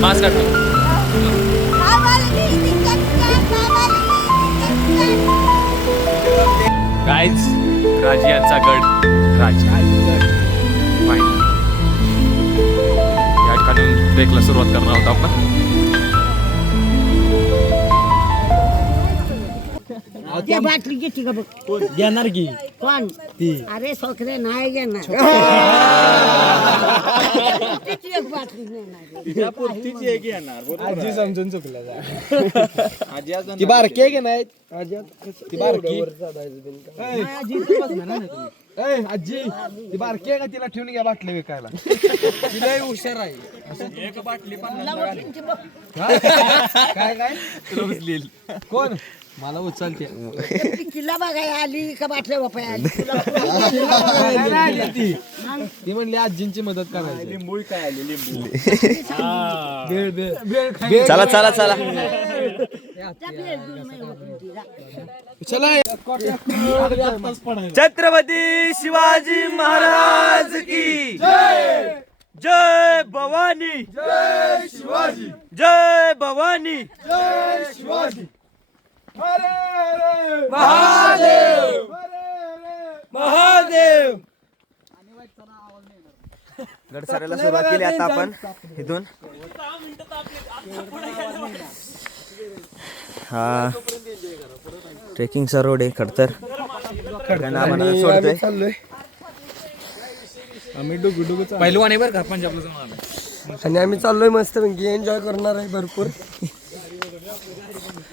Mask काढतो. Guys राजियांचा गड final या ठिकाणी ट्रेकला सुरुवात करणार आहोत आपण. बाटली घेतली का बघ. घेणार की कोण ती अरे सोकरे नाही घेणार. तिची एक बाटली नेणार. आजी समजून चुकला ती बारकी आहे की नाही ती बारकी आजी ती बारकी आहे का तिला ठेवून घ्या बाटली विकायला. तिला हुशार आहे. एक बाटली काय काय कोण मला उचलते किल्ला बघाय आली का बाटल्या बापाय आली. ती म्हणली आजींची मदत करायची. लिंबू काय आली लिंबू. चला चला चला चला. छत्रपती शिवाजी महाराज की जय. जय भवानी. जय शिवाजी. जय भवानी. जय शिवाजी. महादेव. महादेव. गडसऱ्याला सुरुवात केली आता आपण इथून. हा ट्रेकिंगचा रोड आहे खडतर. चाललोय आम्ही डुगू पहिलवान आहे बरं का पंजाबला जाऊन आलो. आणि आम्ही चाललोय मस्त पैकी एन्जॉय करणार आहे भरपूर.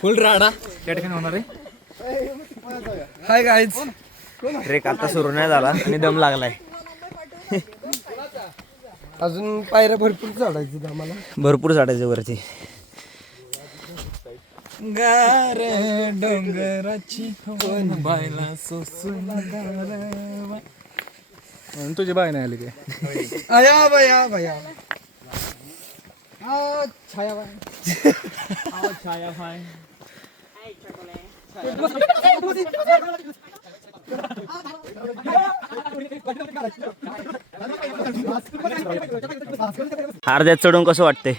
फुल राडा त्या ठिकाणी होणार आहे. Hi guys. ट्रेक आता सुरू नाही झाला आणि दम लागलाय. अजून पायऱ्या भरपूर चढायची आम्हाला. भरपूर चढायचं वरती. गार डोंगराची बायला तुझी बाय नाही आली काय. अया बया बया छाया बाय छाया भाई. अर्ध्यात चढून कसं वाटतंय.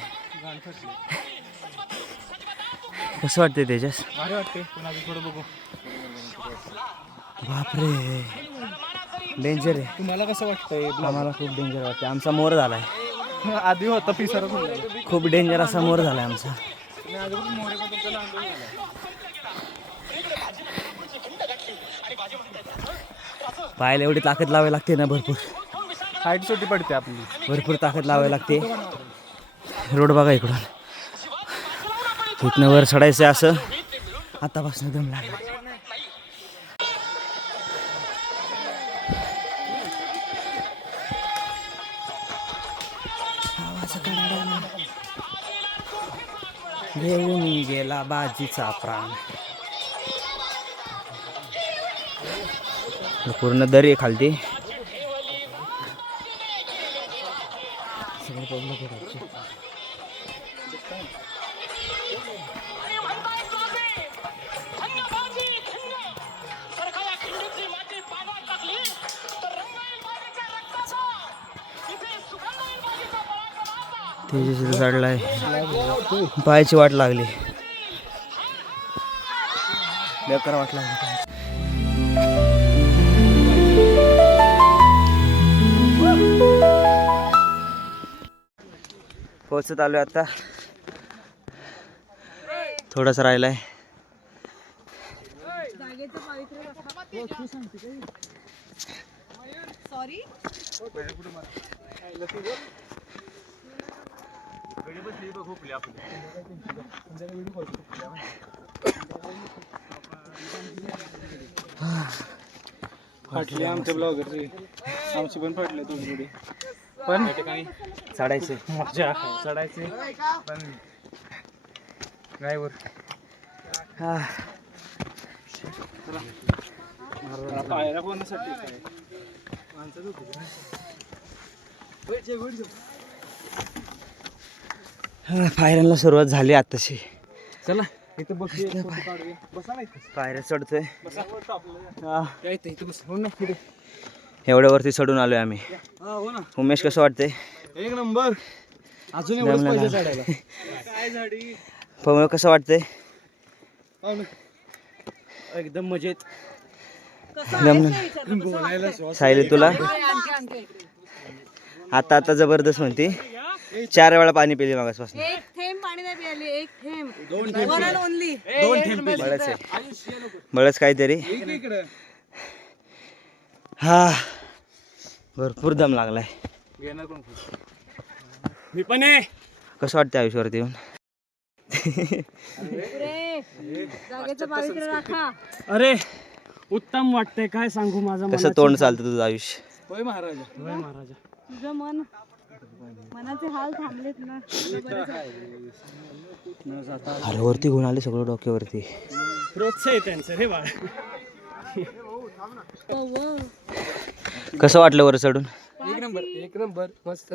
कसं वाटतंय तेजस. भारी वाटते. थोडं बघू. बापरे डेंजर आहे. तुम्हाला कसं वाटतंय. आम्हाला खूप डेंजर वाटते. आमचा मोर झालाय. आधी होता पिसारा. खूप डेंजर असा मोर झालाय आमचा. पायाला एवढी ताकद लावावी लागते ना. भरपूर हाईट छोटी पडते आपली. भरपूर ताकद लावावी लागते. रोड बघा इकडून. इथनं वर चढायचं असं आतापासून दम लागला. घेऊन गेला बाजीचा प्राण. पूर्ण दरी खालती. तेजस चढलाय. पायाची वाट लागली. बेकार वाट लागली. पोहोचत आलोय आता. थोडंसं राहिलंय. फाटली आमच्या ब्लॉगरची. आमची पण फाटली थोडी. पण चढायचे मजा चढायचे पण गायवर. पायऱ्या कोणासाठी पायऱ्यांना सुरुवात झाली आताशी. चला इथं बस. पायऱ्या चढतोय. हो ना. एवढ्या वरती चढून आलोय आम्ही. हो ना. उमेश कसं वाटतंय. एक नंबर. अजून एवढंच दमला पाहिजे लागला. चढायला. पण कसं वाटतंय? एकदम मजेत. दमलं सायली तुला? आता जबरदस्त म्हणते. 4 वेळा पाणी पिले मागासपासून. एक थेंब पाणी नाही प्यायली, एक थेंब. 2 थेंब. One and only. 2 थेंब पिले. बळच आहे, बळच काहीतरी. इकडं. हा भरपूर दम लागलाय. मी पण आहे. कसं वाटतं आयुष्यावरती येऊन? जागेचं पावित्र्य राखा. अरे उत्तम वाटतंय, काय सांगू. माझं कसं तोंड चालतं तुझं आयुष्य? होय महाराजा. होय महाराजा. तुझं मन, मनाचे हाल थांबलेत ना. अरे वरती घेऊन आले सगळं डोक्यावरती. रोजचं आहे त्यांचं रे बाळा. कसं वाटलं वर चढून? एक नंबर मस्त.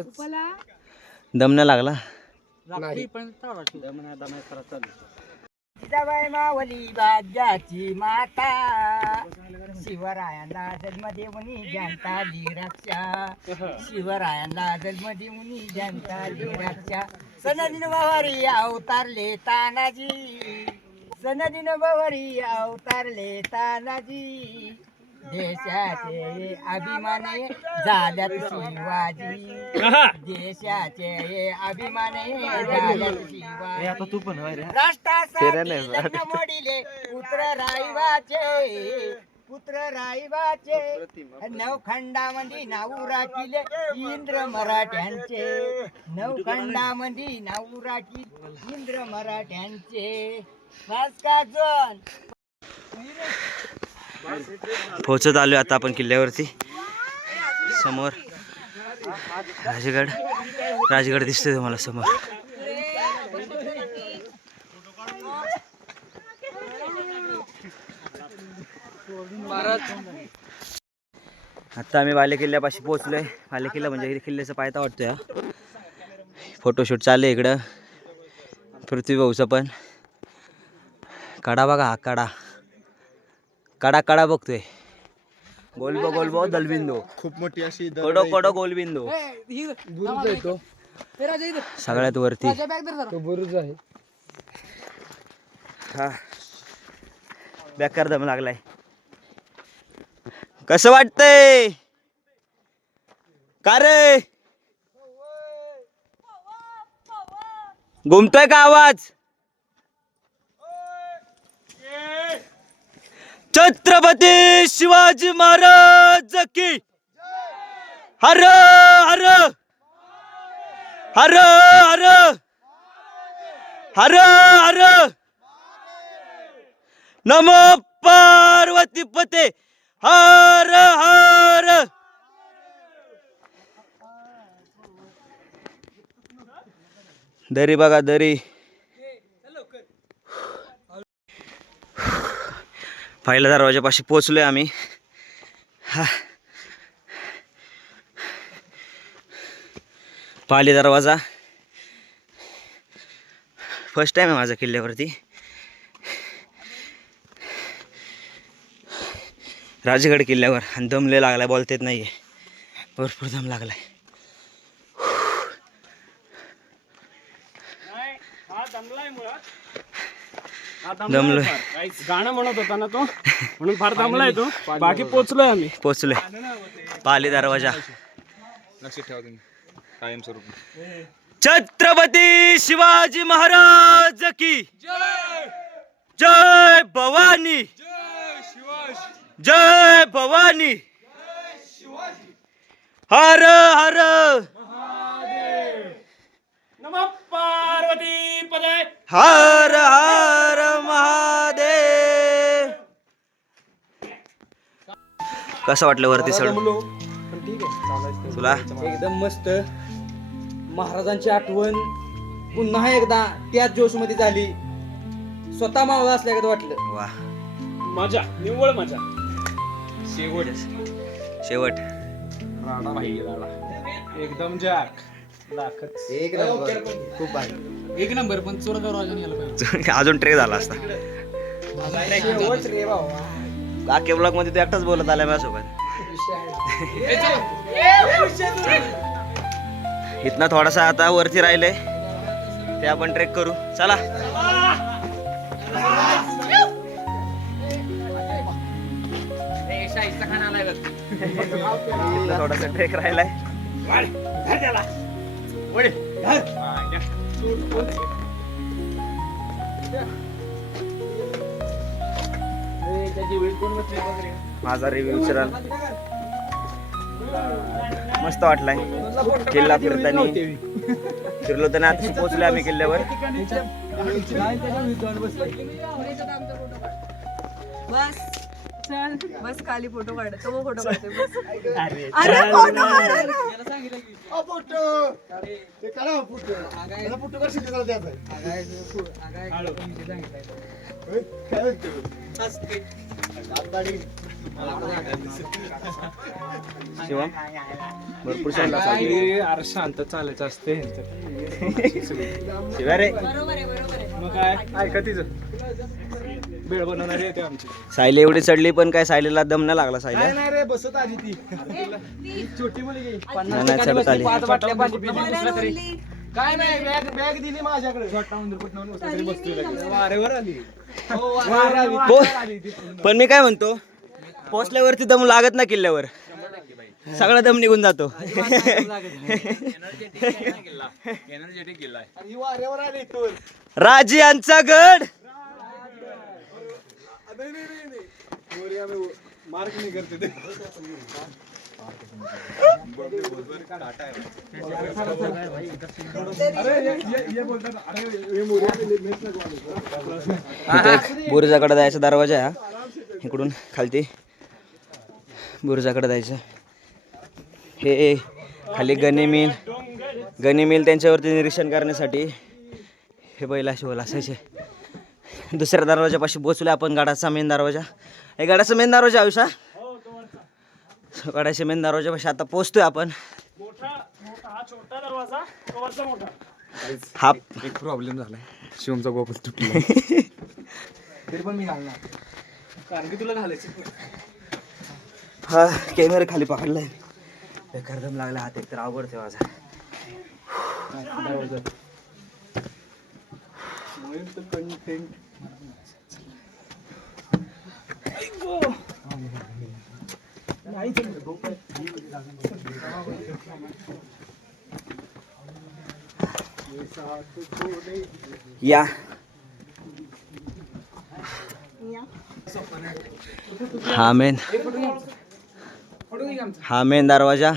दम नाही लागला? जिजाबाई मावली बाजाची माता, शिवरायांना जन्म देऊनी जनताली रक्षा, शिवरायांना जन्म देऊनी जनताली रक्षा. सनदिन बहरी अवतारले तानाजी, सनदिन बहरी अवतारले तानाजी, देशाचे अभिमाने झाल्यात शिवाजी, देशाचे अभिमाने झाल्यात शिवाजी. आता तू पण राष्ट्रासाठी लग्न मोडिले पुत्र राईबाचे, पुत्र राईबाचे. नवखंडामध्ये नाऊ राखिले इंद्र मराठ्यांचे, नवखंडामध्ये नाऊ राखिले इंद्र मराठ्यांचे. वास्काजोन पोहोचत आलो आता आपण किल्ल्यावरती. समोर राजगड दिसतोय तुम्हाला समोर. आता आम्ही बाले किल्ल्यापाशी पोहोचलोय. बाले किल्ला म्हणजे किल्ल्याचा पायथा वाटतोय हा. फोटोशूट चाललंय इकडं. पृथ्वी भाऊचं पण. कडा बघा हा कडा, कडा कडा बघतोय. गोलबो दलबिंदू, खूप मोठी अशी कडो कडो गोलबिंदू. बुरुज आहे तो. सगळ्यात वरती तो बुरुज आहे. हा बेकार दम लागलाय. कसं वाटतंय का रे? घुमतोय का आवाज? छत्रपती शिवाजी महाराज की हर हर हर हर हर हर नमो पार्वती पते हर हर. दरी बघा दरी. पहिल्या दरवाजापाशी पोहोचलोय आम्ही. हा पाली दरवाजा. फर्स्ट टाइम आहे माझा किल्ल्यावरती. राजगड किल्ल्यावर. आणि दमले लागलाय, बोलता येत नाहीये. भरपूर दम लागलाय. दमलोय. गाणं म्हणत होता ना तो, म्हणून फार दमलाय तो. बाकी पोचलोय आम्ही. पोचलोय पाली दरवाजा. लक्षात ठेवा तुम्ही कायमस्वरूपी. छत्रपती शिवाजी महाराज की जय भवानी, जय भवानी. हर हर नमः पार्वती पदे हर हर महादेव. कसं वाटलं वरती चढून पण ठीक आहे, चालायचं. तुला? एकदम मस्त. महाराजांची आठवण पुन्हा एकदा त्याच जोश मध्ये झाली. स्वतः मावळा असल्यागत वाटलं. वा मजा, निव्वळ मजा. शेवट राणा भाई राणा एकदम जॅक लाखच. एक नंबर, खूप भारी. एक नंबर. पण चोर दरवाजा यायला पाहिजे. अजून ट्रेक झाला असता. शेवट रे बाबा. बाकी ब्लॉग मध्ये तू एकटाच बोलत आलाय माझ्यासोबत. इथनं थोडासा आता वरती राहिलंय ते आपण ट्रेक करू. चला इथनं थोडासा ट्रेक राहिलाय. माझा रिव्ह्यू चला मस्त वाटलाय. किल्ला फिरताना फिरलो तर आता पोहोचलो आम्ही किल्ल्यावर. बस चल बस खाली फोटो काढ. तो फोटो काढते बस. अरे फोटो काढ शिवम भरपूर शांत चालली. अरे शांत चालायचं असते शिव्या रे. मग काय ऐका तिचं बेळ बनवणारी येते आमची. सायली एवढी चढली पण काय सायलीला दम नाही लागला. सायली नाही रे बसत आली ती छोटी मुलगी. नाही चढत आली. काय नाही बॅग दिली माझ्याकडे. वारेवर आली. पण मी काय म्हणतो पोचल्यावरती दम लागत ना किल्ल्यावर. सगळा दम निघून जातो. ही वारेवर आली तू. राजी यांचा गड. मार्क नाही करते ते. बुरुजाकडे जायचा दरवाजा आहे हा. इकडून खालती बुरुजाकडे जायचं. हे खाली गणी मिल त्यांच्यावरती निरीक्षण करण्यासाठी हे बैल असे बोल असायचे. दुसऱ्या दरवाजापाशी पोचलो आपण. गडाचा मेन दरवाजा हे गडाचा मेन दरवाजा आयुषा. गडाच्या मेन दरवाजापाशी आता पोचतोय आपण. हा एक प्रॉब्लेम झालाय. शिवमचा गोपल तुटला. तरी पण मी घालणार कारण की तुला घालायचं. हा कॅमेरा खाली पकडलाय. बेकार दम लागला. हात एक तर अवघड माझा. या हा मेन दरवाजा.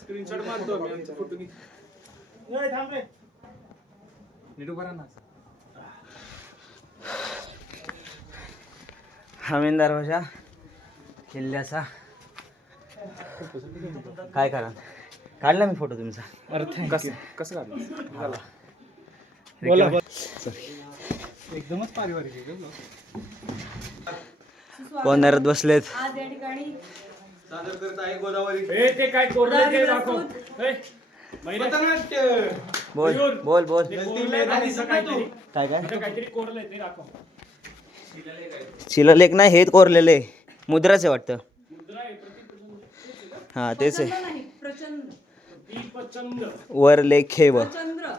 स्क्रीनशॉट मारतो मी आमचा फोटो घे. हा मेन दरवाजा किल्ल्याचा. काय करा काढला मी फोटो तुमचा. कसं काढलं एकदमच पारिवारिक. कोणात बसलेत. आज या ठिकाणी ते काय कोरलंय ते दाखव. बोल बोल बोल. काहीतरी काय काय काहीतरी कोरलंय ते दाखव. शिलालेख नाही हे कोरलेले मुद्राच आहे वाटतं. हा तेच आहे. नाही प्रचंड दीपचंद वरलेखेव चंद्र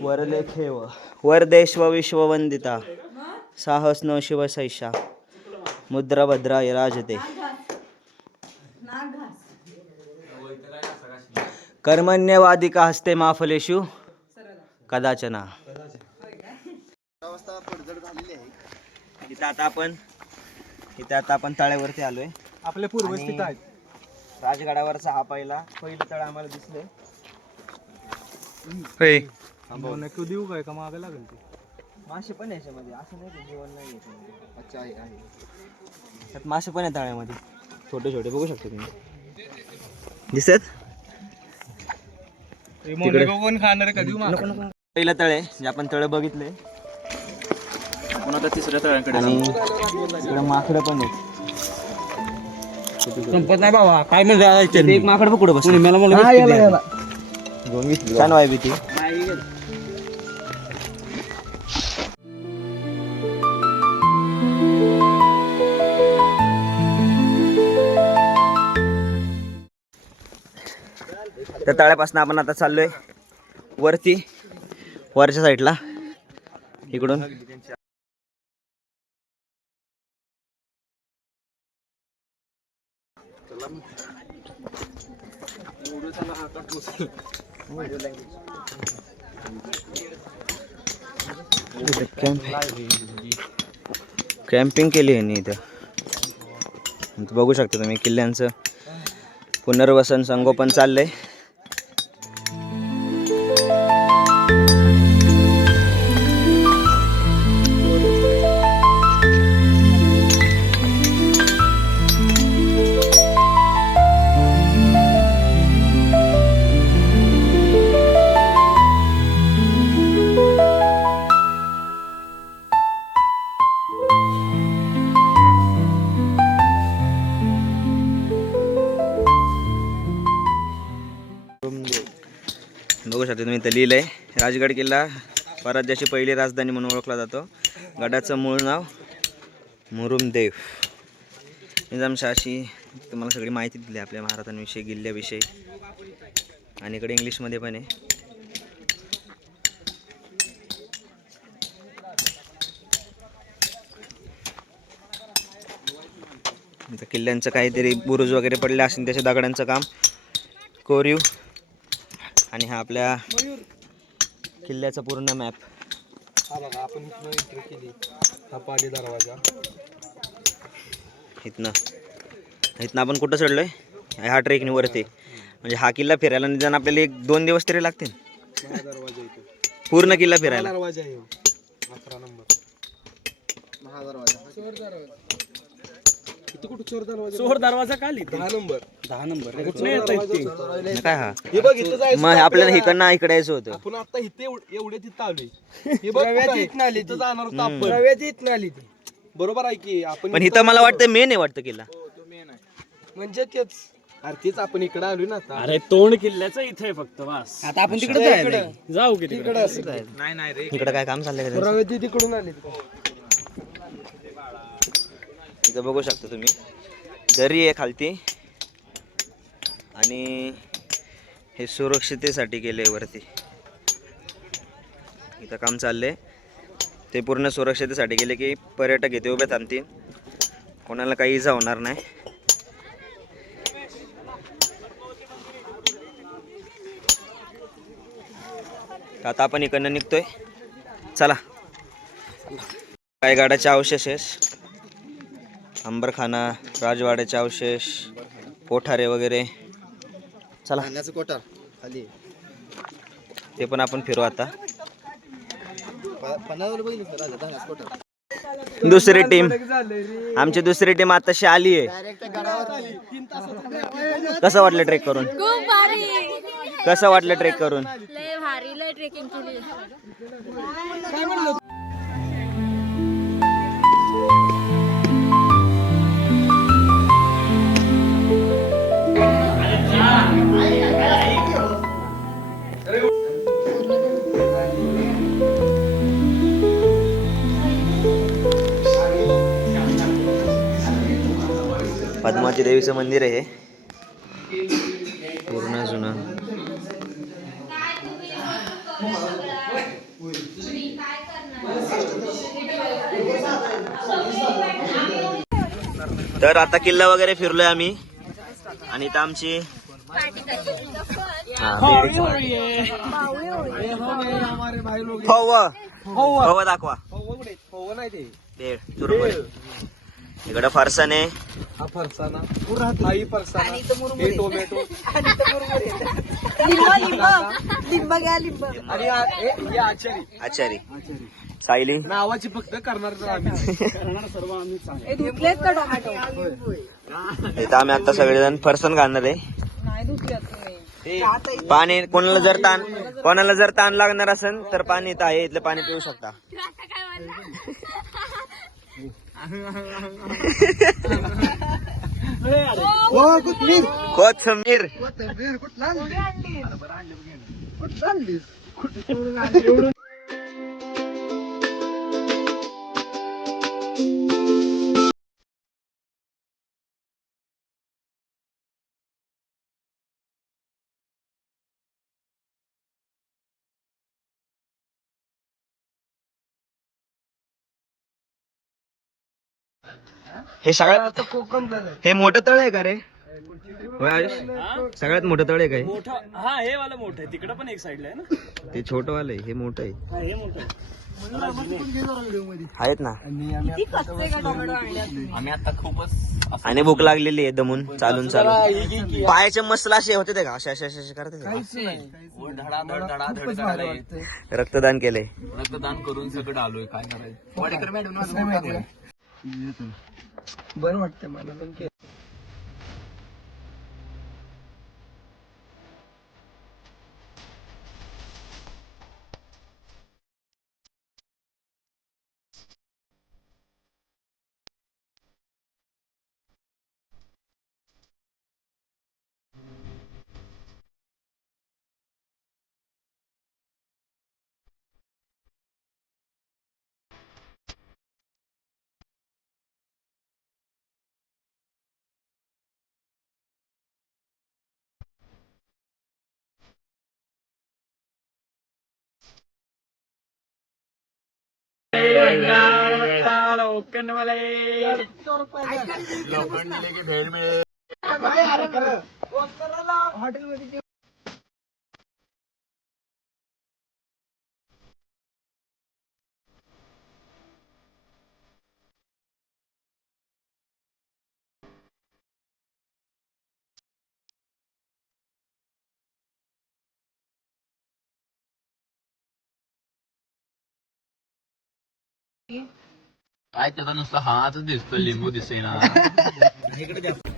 वरलेखेव वरदेश्व विश्ववंदिता साहस नो शिवसैषा मुद्रा भद्रा राजते नाग घास कर्मण्यवादिका हस्ते माफलेषु कदाचना. इथे आता आपण तळ्यावरती आलोय. आपल्या पूर्वज तिथं आहेत. राजगडावरचा हा पहिलं तळ आम्हाला दिसलंय. नक्की देऊ काय का मागे लागेल ते. मासे पण याच्यामध्ये असं नाही की जेवण नाही याच्यामध्ये. अच्छा आहे त्यात मासे पण आहे तळ्यामध्ये छोटे छोटे बघू शकता तुम्ही दिसत. कोण खाणार कधी पहिलं तळ आहे जे आपण तळ बघितले. तिसऱ्या तळ्याकडे आणि इकडे माकडं पण आहेत. संपत नाही बाबा काय नाही ते एक माकड पकडू बस. छान वाय भीती. त्या तळ्यापासून आपण आता चाललोय वरती, वरच्या साईडला इकडून. कॅम्पिंग केली आहे इथं. बघू शकता तुम्ही किल्ल्यांचं पुनर्वसन संगोपन चाललंय. बघू शकता तुम्ही इथं लिहिलं आहे, राजगड किल्ला स्वराज्याची पहिली राजधानी म्हणून ओळखला जातो. गडाचं मूळ नाव मुरुमदेव. निजामशाही तुम्हाला सगळी माहिती दिली आपल्या महाराजांविषयी, किल्ल्याविषयी, आणि इकडे इंग्लिशमध्ये पण आहे. इथं किल्ल्यांचं काहीतरी बुरुज वगैरे पडले असेल त्याच्या दगडांचं काम, कोरीव. आणि हा आपल्या किल्ल्याचा पूर्ण मॅप. हा बघा, आपण इथनं एंट्री केली, हा पाली दरवाजा. इथनं आपण कुठं चढलोय, हा ट्रेकने वरती. म्हणजे हा किल्ला फिरायला निदान आपल्याला 1-2 दिवस तरी लागतील. हा दरवाजा इथे, पूर्ण किल्ला फिरायला. दरवाजा आहे 11 नंबर. हा दरवाजा, चोर दरवाजा. इथे कुठे चोर दरवाजा? चोर दरवाजा का लिहिते? 10 नंबर. 10 नंबर कुठे येतं इथे? काय हा हे बघ इथं जायचं. मग आपल्याला इकडनं इकडे यायचं होतं. आपण आता इथे एवढे तिथं आलोय. हे बघ इथं आली, तिथं जाणार होतो आपण. रव्याची इथनं आली ती. बरोबर आहे की आपण. पण इथं मला वाटतं मेन आहे वाटतं किल्ला. म्हणजे तेच, अरे तेच आपण इकडे आलोय ना आता. अरे तोंड किल्ल्याचं इथे आहे फक्त, बस. आता आपण तिकडे जायचं. जाऊ की तिकडे? नाही रे, इकडं काय काम चाललंय का त्यांचं? रव्याची तिकडून आली. इथं बघू शकता तुम्ही, दरी आहे खालती, आणि हे सुरक्षितेसाठी केले वरती. इथं काम चाललंय, ते पूर्ण सुरक्षितेसाठी केले की पर्यटक इथे उभे थांबतील, कोणाला काही इजा होणार नाही. आता आपण इकडनं निघतोय, चला. काही गाड्याचे अवशेष आहेत, अंबरखाना, राजवाड्याचे अवशेष, कोठारे वगैरे. चला कोटार खाली ते पण आपण फिरू आता. दुसरी टीम, आमची दुसरी टीम आताशी आली आहे. कसं वाटलं ट्रेक करून? खूप भारी. कसं वाटलं ट्रेक करून? लय भारी, लय ट्रेकिंग केली. पद्मावती देवीचं मंदिर आहे हे, पूर्ण जुनं. तर आता किल्ला वगैरे फिरलोय आम्ही, आणि इथं आमची फव दाखवा. ते चुरमुरे. इकडं फरसाण आहे, हा फरसाणा, थाई फरसाणा, हे टोमॅटो, लिंब घ्या, लिंब. आणि हे आचारी. आचारी, सायली. नावाची फक्त करणार तर आम्ही. सर्व आम्ही चांगलं. हे धुतलेत का टोमॅटो? इथं आम्ही आता सगळेजण फरसाण घालणार आहे. नाही धुतलेत तुम्ही. पाणी कोणाला जर ताण लागणार असेल तर पाणी इथं आहे, इथलं पाणी पिऊ शकता. कोथिंबीर हे सगळ्यात हे मोठं तळ आहे का रे होय आयुष? सगळ्यात मोठं तळ आहे काय मोठा हा हे वाला मोठं आहे तिकडं पण एक साईडला आहे ना ते छोटं वालं आहे हे मोठं आहे हा हे मोठं आहे. आहेत ना किती कच्चे का टोमॅटो आणले आणि भूक लागलेली आहे दमून चालून चालून पायाचे मसल असे होते ते का असे असे असे करते ते का? रक्तदान केलंय बरं वाटतं मला पण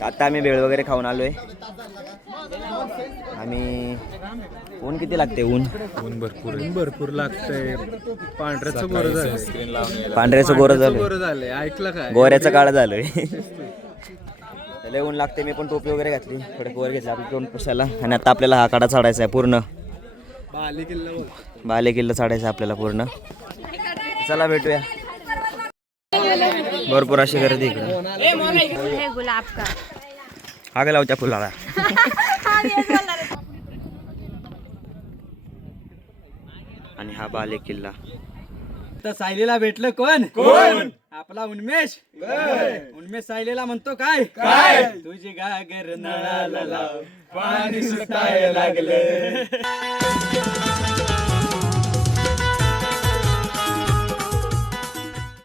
आता आम्ही भेळ वगैरे खाऊन आलोय आम्ही ऊन किती लागते ऊन भरपूर लागतंय पांढऱ्याचं गोरं झालं पांढऱ्याचं गोरं झालं झालंय ऐकलं काय गोऱ्याचं काळ झालोय लय ऊन लागते मी पण टोपी वगैरे घातली थोडे वर घेतले आपल्या दोन पुसायला आणि आता आपल्याला हा काढा चढायचा आहे पूर्ण बाले किल्ला चढायचा आपल्याला पूर्ण चला भेटूया भरपूर अशी गर्दी इकडे गुलाब का आग लाव त्या फुलाला आणि हा बाले किल्ला तर सायलीला भेटलं कोण आपला उन्मेष सायलीला म्हणतो काय तुझी गागर नळाला लाव पाणी सुटायला लागलं